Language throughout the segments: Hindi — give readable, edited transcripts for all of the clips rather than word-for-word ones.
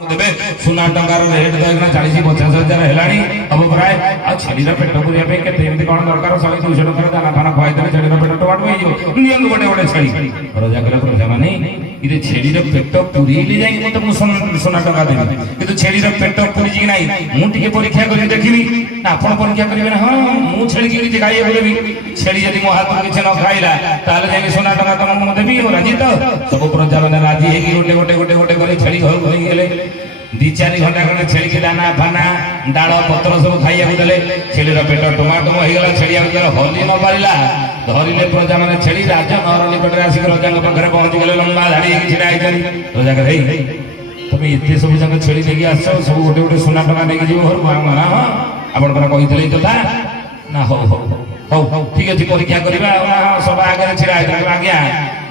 देवे सुना टंकार रेट तो 40-50,000 हेलाणी अब प्राय छेली पेट पूरा के कौन दरकार 100-200 टकर दाना फाना खुआई छेली पेट टमाट हो नियम गोटे गोटे छेली रजा कले प्रजा माने ये छेली पेट पूरी जाए मत सुना टंका देवी कि छेली पेट पूरी ना मुझे परीक्षा कर देखी आप परीक्षा करेंगे हाँ मुझे छेली किसी खाई बोलेबी छेली जब मो हाथ किसी न खाइला जाए सुना टंका तुमको देवी राजी तो सब प्रजा मैंने राजी है गोटे गोटे गोटे गोटे कर छेली घर गले 2-4 घंटा खंडे छेली की दाना फाना डाल पत्र सब खाइया देले छेली पेट टमाटो होगा छेली हली न पारा धरिले प्रजा मैंने छेली राज नहर निकट आसिक रजा पाखे पहुंची गले लंबा धाड़ी छिड़ा रजा कहे तुम एत सब जगह छेली देखिए आस सब गोटे गोटे सुना टका नहीं जीव घर ना हाँ आपन कही कथा ना हो हो हो ठीक अच्छे परीक्षा करवा सभा आगे छिड़ा आज्ञा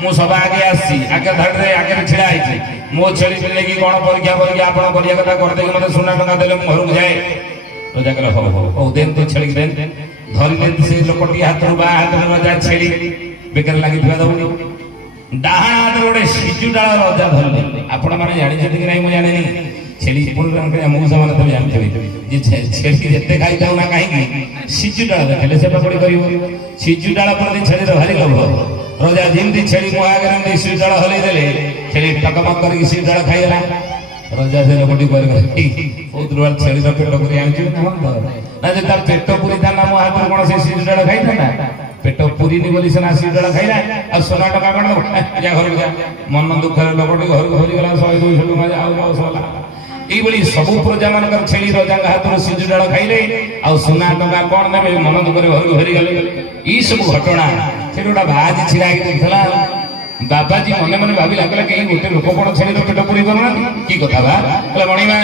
मु सभा आगे आसी आगे धाड़े आगे छिड़ा मो छेली लेकिन कौन परीक्षा परीक्षा आप कथा करदे मत सुना टका देले घर को जाए रजा कहे हो हो हो देन तो छेली देन धरिले से लोकटी हाथ बा हाथ रजा छेली बेकार लगी दौनी डाहाण हाथ गोटे सिजु डाल रजा धरले आपण मैंने जानी कि नहीं मुझे जानी छेली मौसा मैंने तो जानते छेली जिते खाई था ना कहीं सिजु डाल देखले से पकड़ी कर सिजु डाल पर छेली भारी लोभ रजा जमी छेली मो आगे सिजु डाल हल देले छेली टकमक कर सिजु डाल खाईगला रजा से लोकटी बहुत छेली पेट पूरी आना पेट पूरी था ना मो हाथ कौन से सिजु डाल खाई था पेट पूरी बोली सीना सिजु डाल खाइला आ सोना टका कौन जा घर जा मन दुख लोकटी घर को भरीगला 100-200 टका जाओ सला ये सब प्रजा मान छेली रजा हाथ सिजु डाल खाइले आ सुना टका कौन देवे मन दुख घर को भरी गले ये सब घटना से गोटा बाज छिड़ा देखला बाबाजी मने मने भाभी लगला कहीं गोटे लोक कौन छेली पेट पूरी करना की कथा बा बोले मणिमा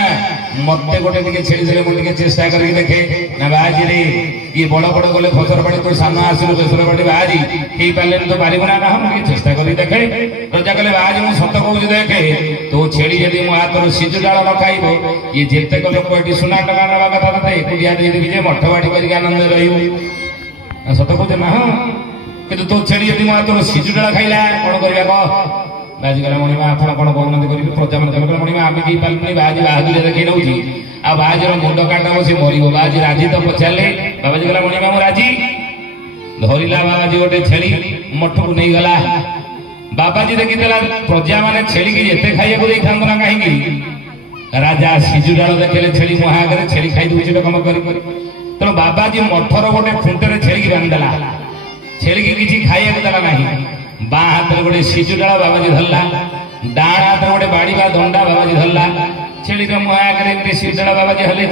मते गोटे टिके छेली देले मु टिके चेष्टा करके देखे ना बाजी रे ये बड़ बड़ गले फसर बाड़ी तो सामने आसिल फसर बाड़ी बाजी हे पाले तो पारिबो ना हम टिके चेष्टा करके देखे रजा कले बाजी मु सत कहू देखे तो छेली यदि मो हाथ रो सिजु डाल न खाइबो ये जेते को लोक एटी सुना टका नवा कथा तते एकुडिया दे देबी जे मठ बाड़ी करके आनंद रहिबो सत कहू ना कि तो छेली यदि मो हाथ रो सिजु डाल खाइला कोन करबा को बाजी गला मणिमा आपण कोन कहउनंदी करिबी प्रजा मन कहला मणिमा आमे की पालनी बाजी बाहादुरी देखै नउची आ बाजी रो मुंड काटा बसी मरिबो बाजी राजी तो पछाले बाबाजी गला मणिमा मु राजी धरिला बाबाजी गोटे छेली मठ को नहीं गला बाबाजी देखितला प्रजा माने छेली की एते खाइया को देई थांदना काहे की राजा सिजु डाल देखले छेली महागरे छेली खाइ दुची तो कम करी तो बाबाजी मठर गोटे खुंटरे छेली की बांधला छेली की किछि खाइया को देला नाही बा हाथ गोटे सिजु डाल बाबाजी धरला डाण हाथ गोटे बाड़ी बा दंडा बाबाजी धरला छेली मुह आगे सिजु डाल बाबाजी हले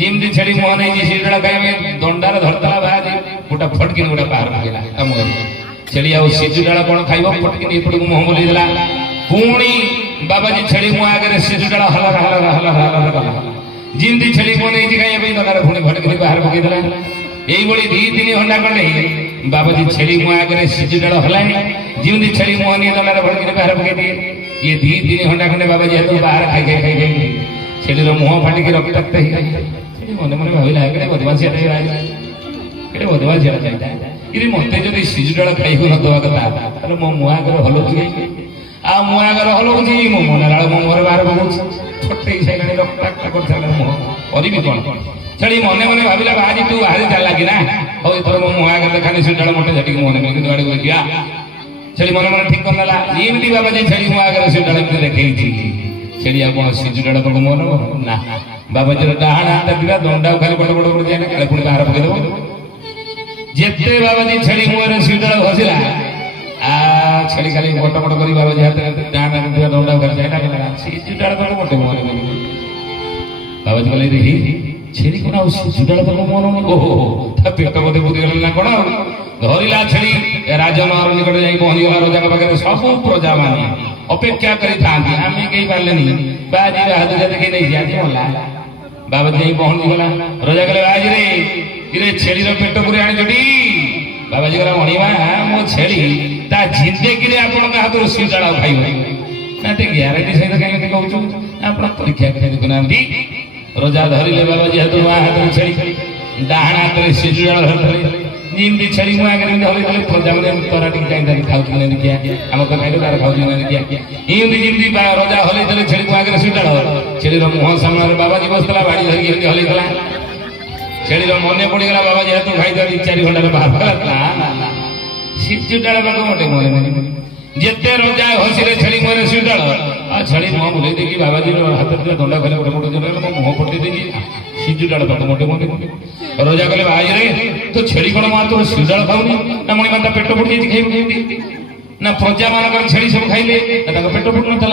जमी छेली मुह नहीं सिजु डाल खाइबे दंडार धरतला बाबाजी गोटा फटकिन गोटा बाहर पकेला कम छेली आ सिजु डाल कौन खाइब फटकिन एपट मुह बोली देला पुणी बाबाजी छेली मुह आगे सिजु डाल हलर हलर हलर हलर कला जमी छेली मुह नहीं खाइबे दंडार पुणी फटकिन बाहर पकेदेला এইভাবে 2-3 ঘন্টা খন্ডে বাবাজি ছেড়ি মুহ আগে সিজু ডাল হলানি যেমনি ছেড়ি মুহ নিয়ে দলার ভড়কিনে বাহার পকাই দিয়ে ये 2-3 ঘন্টা খন্ডে বাবাজি হাত বাহার খাই খাই খাই খাই ছেড়ির মুহ ফাটিকি রক্তাক্ত হয়ে ছেড়ি মনে মনে ভাবিলা কেটে বদমাসিয়াটা কেটে বদমাসিয়াটা চাইটা ইরে মতে যদি সিজু ডাল খাইকু নদবা কথা তাহলে মো মুহ আগে হলুছি आ मुह आगे हलौची मो मन लाल मो मुहर बाहर पकाउछि छोटे साइलानी रक्ताक्त करथला मुह करिबी कोन छेली मने मने भाबिला बाजी तू बाहर जाला कि ना हो इथर मो मुह आगे देखानी सिडाळ मोटे झटिक मने में किंतु आडे गया छेली मने मने ठीक करनला एमती बाबाजी छेली मुह आगे सिडाळ में देखैछि छेली आ कोन सिडाळ पर मन ना बाबाजी डाहाण हाथ दिला दंडा खाली बड़ बड़ बड़ जाने काले पुणी बाहर पके देबो जेते बाबाजी छेली मुहर सिडाळ घसिला आ छेली खाली मोटा मोटा करी बाबाजी हाथ डाहाण दिला दंडा खाली जाना कला सिडाळ पर मोटे मन में बाबाजी कहले रे छेली कोना सिजु डाल पर मन ओहो ता पेट बदे बुदी गला ना कोना धरिला छेली राजनहर निकट जाई पहुंची गला रजा पाखे सब प्रजा माने अपेक्षा करी थांती आमे केई पारलेनी बाजी बहादुर देखै नै जाती होला बाबाजी जाई पहुंची गला रजा कहले बाजी रे इरे छेली रो पेट पूरी आनी जोडी बाबाजी गला मणिमा मो छेली ता जिंदगी रे आपण का हाथ सिजु डाल खाइबो ना ते ग्यारंटी सहित कहीं कहूँ आप परीक्षा कर देखुनाहांती रजा धरिले बाबाजी हाथ हाथ छेली डाहाण हाथ सिजु डाल धरले जमी छेली मुह आगे धरले प्रजा मैंने तरा टी कहीं खाऊ देखिया आम तो खाइले तार खाऊ देखिया एमती जमी रजा हल छेली मुह आगे सिजु डाल छेली मुह सामने बाबाजी बसला बाड़ी धरिकी हलिकला छेली मन पड़गला बाबा जेहेतु खाई 4 घंटा बाहर सिजुडाड़ पाक मोटे मोटे जिते रजा हसिले छेली मोरे सिजुडाड़ आ छेली मुह बुले देखी बाबाजी हाथ में दंडा खाली गोटे मोटे दिन मो मुह पट्टी देखी सिजुडाड़ पाक मोटे मोटे रजा कहले भाई रे तो छेली कौन मार तो सिजुडाड़ खाऊनी ना मणि माता पेट फुट जाई खाई ना प्रजा मान छेली सब खाइले पेट फुट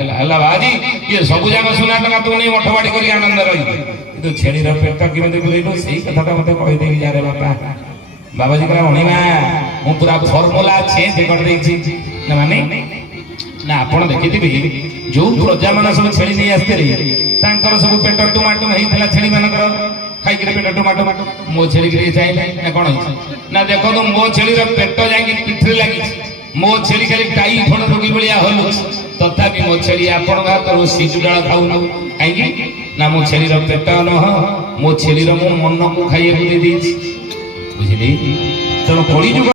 नला बाजी ये सब जाक सुना टका तू नहीं मठ बाड़ी कर आनंद रही तो छेली पेट केमी बुलेलु से कथा मत कहीदे जा रे बापा बाबाजी कह अणिमा मु पूरा फर्मुला चेंज कर देछि ना माने ना आपण देखिथिबि जो प्रजा मान सब छेली नहीं आस्ते तांकर सब पेट टमाटो हेइथला छेली मानकर खाई के पेट टमाटो मो छेली के चाइले ना कोन ना देखो तो मो छेली रो पेट जाके पिठरे लागि मो छेली खाली टाई फण रोगी बलिया हलु तथापि मो छेली आपण हाथ रो सिजुडाळ खाउनु काई ना मो छेली रो पेट न मो छेली रो मो मन को खाइए दे दी बुझिली तो कोड़ी